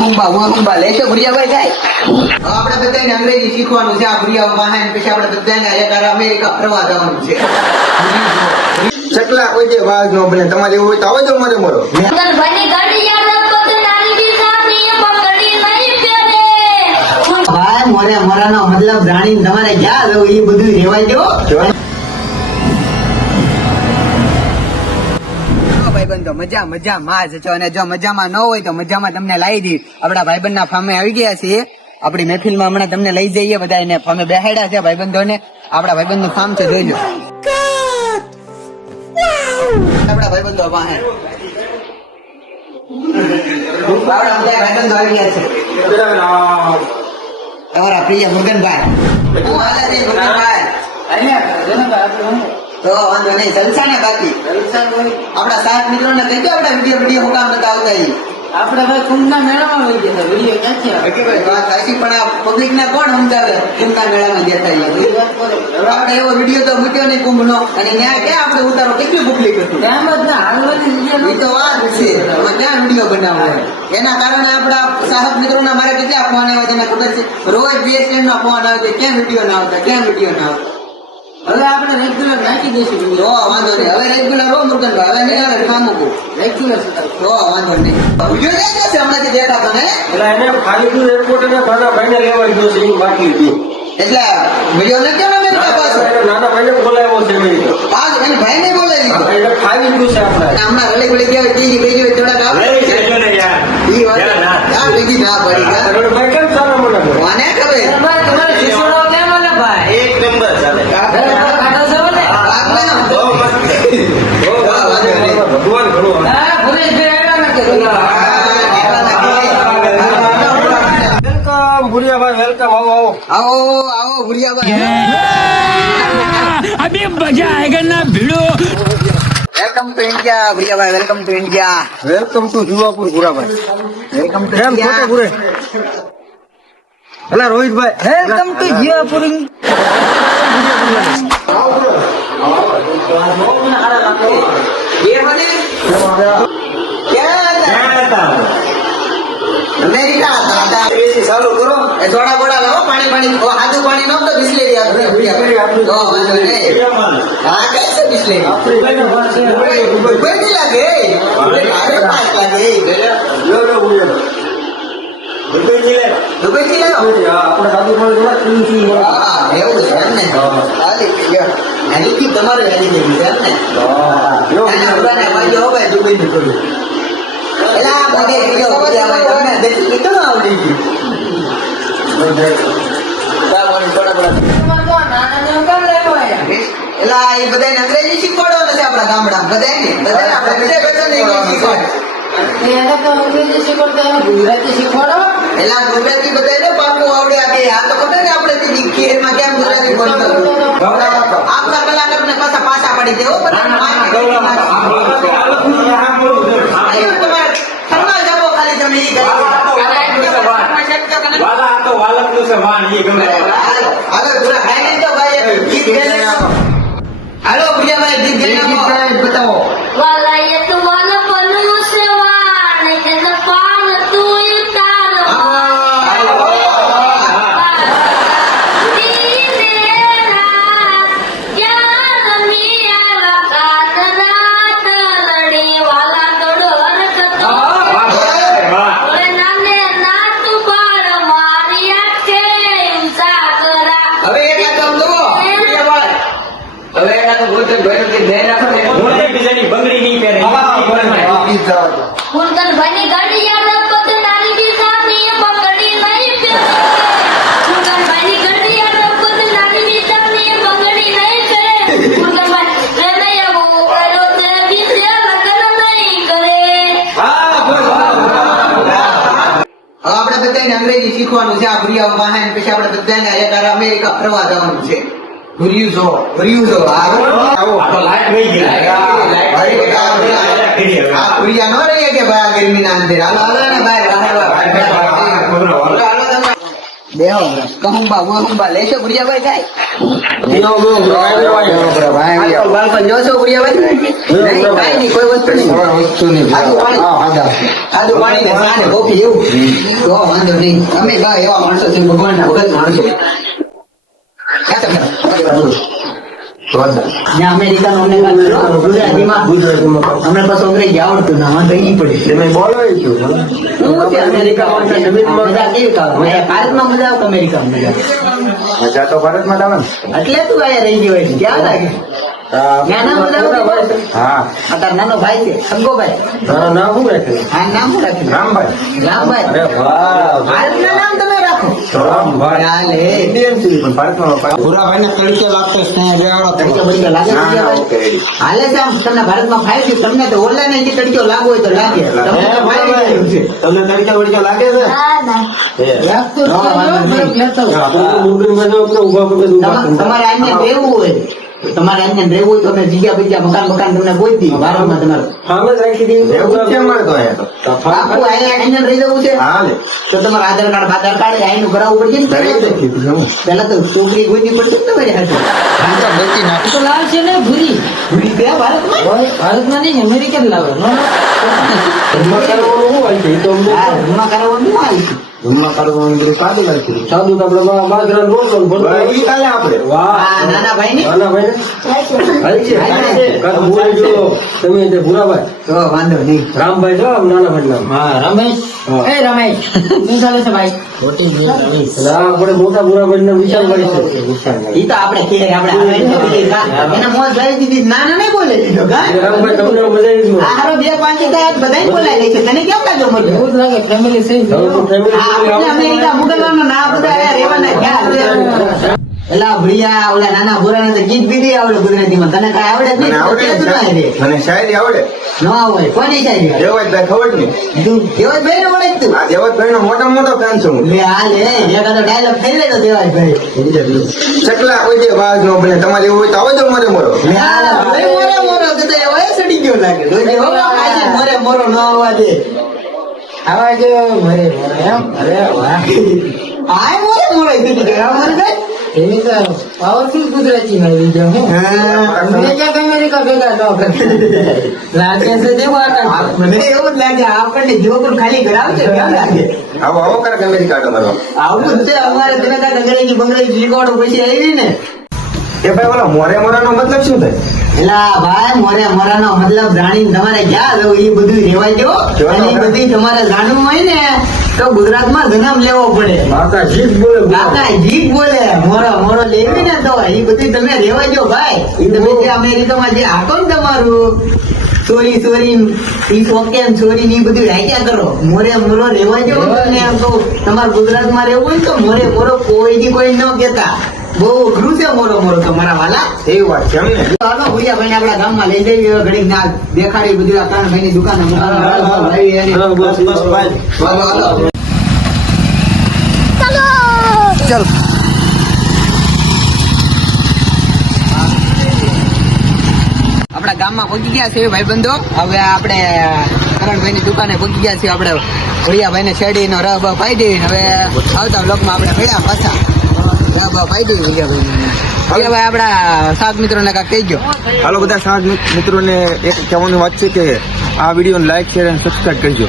મોહુંબા લેશો ભુરિયાભાઈ કાંઈ? આપણે બધાને અંગ્રેજી શીખવાનું છે. આ ભુરિયા વાહન પછી આપણે બધાને એક અમેરિકા ફરવા જવાનું છે. ચકલા કોઈ જે વાઘ નો બને. તમારે એવું હોય તો આવો જો મારે મળો. ભાઈ મોરે મોરાનો મતલબ જાણીને તમારે ક્યાં જવું એ બધું રેવાય દો. ભાઈબંધો મજા માં જ છો, અને જો મજામાં ન હોય તો મજામાં તમને લાવી દી. આપડા ભાઈબંધ ના ફામે આવી ગયા છીએ. આપણી મહેફિલમાં હમણાં તમને લઈ જઈએ. બધા એને ફામે બેહાડ્યા છે ભાઈબંધો ને. આપડા ભાઈબંધ નું ફામ છે, જોઈ લો. આપડા ભાઈબંધો વાહે ભાઈબંધો આવી ગયા છે. તમારા પ્રિય મુરગનભાઈ. તો વાંધો નહીં, જલસા ને બાકી આપડા 7 મિત્રો ને કહી દો. આપડા વિડીયો મુકામ નતા આવતા. આપડે ભાઈ કુંભના મેળામાં હોય ગયા વિડીયો ક્યાંથી વાત સાચી, પણ આ પબ્લિક ને કોણ સમજાવે? કુંભના મેળામાં જતા આપડે એવો વિડીયો તો મૂક્યો નહીં કુંભ નો, અને ત્યાં ક્યાં આપડે ઉતારો કેટલી પબ્લિક હતું. એમ જ ના હાલવાની વિડીયો એ તો વાત છે. ક્યાં વિડીયો બનાવવો? એના કારણે આપડા સાહબ મિત્રો ના મારે કેટલા ફોન આવ્યા તેને ખબર છે. રોજ BSN ના ફોન આવે છે, ક્યાં વિડીયો ના આવતા, ક્યાં વિડીયો ના આવતા. હવે આપણે રેગ્યુલર નાખી દઈશું વિડીયો. વાંધો નહીં, હવે રેગ્યુલર હો મુરગનભાઈ. હવે નહીં આવે કામ મૂકું રેગ્યુલર વાંધો નહીં. વિડીયો જાય છે હમણાંથી દેખા તને. એટલે એને ખાલી એરપોર્ટ ને નાના ભાઈને લેવા ગયો છે. એ બાકી હતી એટલે વિડીયો ને કેમ મેં પાછો નાના ભાઈને બોલાવ્યો છે. પાછ એને ભાઈ ને બોલાવી દીધો. એટલે ખાલી ગયું છે આપણે. હમણાં રડી પડી ગયા તીજી ગઈ ગઈ થોડાક આવે ઈ વાત આ ભેગી ના પડી ગયા. ભાઈ કેમ સારા મને મને ખબર તમારે શિશોડો કેમ આલે ભાઈ? એક નંબર ચાલે. કાઢો છો ને? ભગવાન ઘણું હા ભુરેશભાઈ આવ્યા નથી. Welcome Bhuriyabhai, welcome. આવો આવો આવો ભુરિયાભાઈ. अभी मजा आएगा ना भिड़ो. Welcome to India Bhuriyabhai, welcome to India. Welcome to Juvapur Bhurabhai. Welcome to કેમ ખોટે ઇન્ડિયા. ભુરે? અલા રોહિતભાઈ, વેલકમ ટુ જીવાપુર. એ બને ક્યાં હતા? અમેરિકા હતા. એસી ચાલુ કરો. એ થોડા બોડા લાવો. પાણી આદુ પાણી નો તો બિસ્લેરી આપે. તો વાંધો નહીં. હા કઈ છે બિસ્લેરી? કોઈ લાગે અરે 5 લાગે. લો લો ભુરિયા. દુબઈથી લાવો. આપણે સાદું પાણી જોવા તીનથી હા એવું છે એમ ને. હાલી ગયો. આની કી તમારે હાલી ગઈ છે એમ ને. અને બધાને વાગ્યો હવે દુબઈનું કર્યું. એલા બગે ગયો ભુરિયાભાઈ, તમને દેખી કેટલું આવડી ગયું. એલા એ બધાને અંગ્રેજી શીખવાડવાનું છે આપણા ગામડામાં. બધાને આપણે બીજા બધાને ઇંગ્લિશ શીખવાડે. એને તો અંગ્રેજી શીખવાડતા એને ગુજરાતી શીખવાડો. એલા ગુજરાતી બધાને પાકું આવડે. આ તો ખબર ને આપણે તે ખીરમાં કેમ ગુજરાતી બોલતો. આપણા કલાકારને પાછા પાડી દેવો. હાલો ભુરિયાભાઈ ગીત ગાઈ બતાવો. હવે એટલા કામ જુઓ હવે એના તો ગોતન ભૈરવ થી ધ્યાન રાખો ને. બીજાની બંગડી નહીં પહેરે. મુરગનભાઈની ગાડી યાદ આપો તો નાની બી સાપની પકડી નહીં ફેરે. મુરગનભાઈની ગાડી યાદ આપો તો નાની બી સાપની પકડી નહીં ફેરે. મુરગનભાઈ રેનૈયા બહુ કર્યો તે બીજે લગન નહીં કરે. હવે આપણે બધાને અંગ્રેજી શીખવાનું છે. આ ભુરિયા વાહન પછી આપણે બધાને એક અમેરિકા ફરવા જવાનું છે. ભુરિયું જો આવો લાઈટ વહી ગઈ. આ ભુરિયા નો રહીએ કે ભાઈ ગરમી ના અંદર. હાલો હાલો ને ભાઈ બેહો કહુંબા વહુંબા લેશો ગુડિયાભાઈ કાઈ એનો બહુ આજકાલ બાળપણ જોશો ગુડિયાભાઈ નહીં કાઈ નહીં કોઈ વસ્તુ નહીં આદુ પાણી ને ચા ને કોફી એવું તો વાંધો નહીં અમે બા એવા માણસો છે ભગવાનના ભગત માણસો ત્યાં અમેરિકાનો અમને ગુજરાતીમાં અમને બસ અંગ્રેજી આવડતું ના વાંધો ઈ પડે તમે બોલો એ છું શું છે અમેરિકામાં મજા કેવી આવે ભારતમાં મજા આવે કે અમેરિકામાં મજા મજા તો ભારતમાં આવે ને એટલે તું અહીંયા રહી ગયો હોય ક્યાં લાગે નાના મજા આવે હા અત્યારે નાનો ભાઈ છે સગો ભાઈ તારું નામ શું રાખ્યું હા નામ શું રાખ્યું રામભાઈ રામભાઈ અરે વાહ ભારતના નામ તમે રાખો રામભાઈ ચાલે ઇન્ડિયન છે પણ ભારતમાં ભૂરાભાઈને તરીકે લાગતો સ્નેહ બેહાડો તડકો બડકો લાગે છે ભાઈ? હાલે છે આમ તમને ભારતમાં ફાયદો છે. તમને તો ઓનલાઈન અહીંથી તડકો લાગવો હોય તો લાગે તમને તો ફાયદો છે. તમને તરીકે વળીકે લાગે છે ના ના એક તો બરફ લેતો તમારે અહીંયા રહેવું હોય તમારે અહીંયા રહેવું હોય તો અમે જગ્યા બીજા મકાન તમને ગોતી દી ભારતમાં તમારે સામે જ રાખી દીધી એવું છે અમારે તો અહીંયા તો બાપુ અહીંયા રહી જવું છે હા લે તો તમારે આધાર કાર્ડ અહીંનું કરાવવું પડશે ને પેલા તો છોકરી ગોતી પડશે ને તમારી હાથે તો લાવ છે ને ભૂરી ભૂલી ગયા ભારતમાં ભારતમાં નહીં અમેરિકા જ લાવે નો, નો. ધર્મ કરવાનું શું હોય છે એ તો અમને હા રૂમમાં કરાવવાનું શું આવી ધર્મ કરવાનું બધું સાદું લાગ્યું સાદું તો આપણે બાજરાનો રોટલો ને ભરતો એ કાલે આપણે વાહ હા નાના ભાઈ ને નાના ભાઈ ને કાં બોલી જો તમે તે ભૂરાભાઈ તો વાંધો નહીં રામભાઈ છો આમ નાના ભાઈ નામ હા રમેશ એ રમેશ શું ચાલે છે ભાઈ એટલે આ આપણે મોટા ભૂરાભાઈ ને વિચાર કરી છે ઈ તો આપણે કે આપણે એને મોજ લાવી દીધી નાના નહીં બોલે દીધો ગા રામભાઈ તમને મજા આવી આ હારો બે પાંચ બધાય બોલાય લે છે તને કેમ લાગ્યો મરજો એવું જ લાગે ફેમિલી છે આપણે અમેરિકા મુગલવાનો ના બધા અહીંયા રહેવાના ક્યાં એલા ભડિયા ઓલા નાના ભૂરાને તો ગીત બીધી આવડે ગુજરાતીમાં તને કઈ આવડે જ નહીં તો ના રે મને શાયરી આવડે ન આવડે કોની શાયરી દેવતભાઈ ખબર જ નહીં તું દેવતભાઈ ને ઓળખ તું આ દેવતભાઈ નો મોટા મોટો ફેન છું હું લે આ લે એકાદો ડાયલોગ થઈ જાય તો દેવાય ચકલા કોઈ જે વાઘ નો બને તમારે એવું હોય તો આવજો મારે મોરો લે આ ભાઈ મોરે મોરો તો એવાય સડી ગયો લાગે જોજે હો આજે મોરે મોરો ન આવવા દે આવા જો મરે મરે એમ અરે વાહ આય મોરે મોરો સડી ગયો મર ગઈ એની તો પાવરફુલ ગુજરાતી મળી ગયો હું અમેરિકા અમેરિકા ભેગા ન લાગે છે દેવો મને એવું જ લાગે આપણને જો પણ ખાલી કરાવશે કેમ લાગે આવો આવો કરે અમેરિકા તો મારો આવું જ છે અમારે તમે કાંઈક અંગ્રેજી બંગ્રેજી શીખવાડો પછી આવી ને એ ભાઈ ઓલો મોરે મોરાનો મતલબ શું થાય એલા ભાઈ મોરે મોરાનો મતલબ જાણીને તમારે ક્યાં જવું એ બધું રેવાય દો અને એ બધી તમારે જાણવું હોય ને તો ગુજરાતમાં જન્મ લેવો પડે માતા જીત બોલે કાકા જીભ બોલે મોરો મોરો લેવી ને તો એ બધી તમે રેવાય દો ભાઈ એ તમે જે અમેરિકામાં જે હાકો ને તમારું ચોરી ચોરી ઈ શોકેન ચોરી ને એ બધું રાખ્યા કરો મોરે મોરો રેવાય દો ને એમ તો તમારે ગુજરાતમાં રહેવું હોય તો મોરે મોરો કોઈ ન કહેતા બહુ અઘરું છે મોરો મોરો તમારા વાલા એવી વાત છે એમને ચાલો ભૂરિયા ભાઈ આપડા ગામમાં લઈ જઈએ ઘડીક ના દેખાડી બધું આ ત્રણ ભાઈ ની દુકાન બસ બસ ભાઈ ચલ આપડા ગામમાં પહોંચી ગયા છે ભાઈ બંધો હવે આપણે કરણભાઈ ની દુકાને પહોંચી ગયા છીએ આપણે ભૂરિયાભાઈ ને શેરડી નો રબ પાડી હવે આવતા બ્લોકમાં આપણે ભેડા પાછા રબ પાડી ભૂરિયાભાઈ આપડા સાત મિત્રોને કાંઈક કહેજો હાલો બધા સાથ મિત્રોને એક કહેવાની વાત છે કે આ વિડીયોને લાઈક શેર અને સબસ્ક્રાઇબ કરજો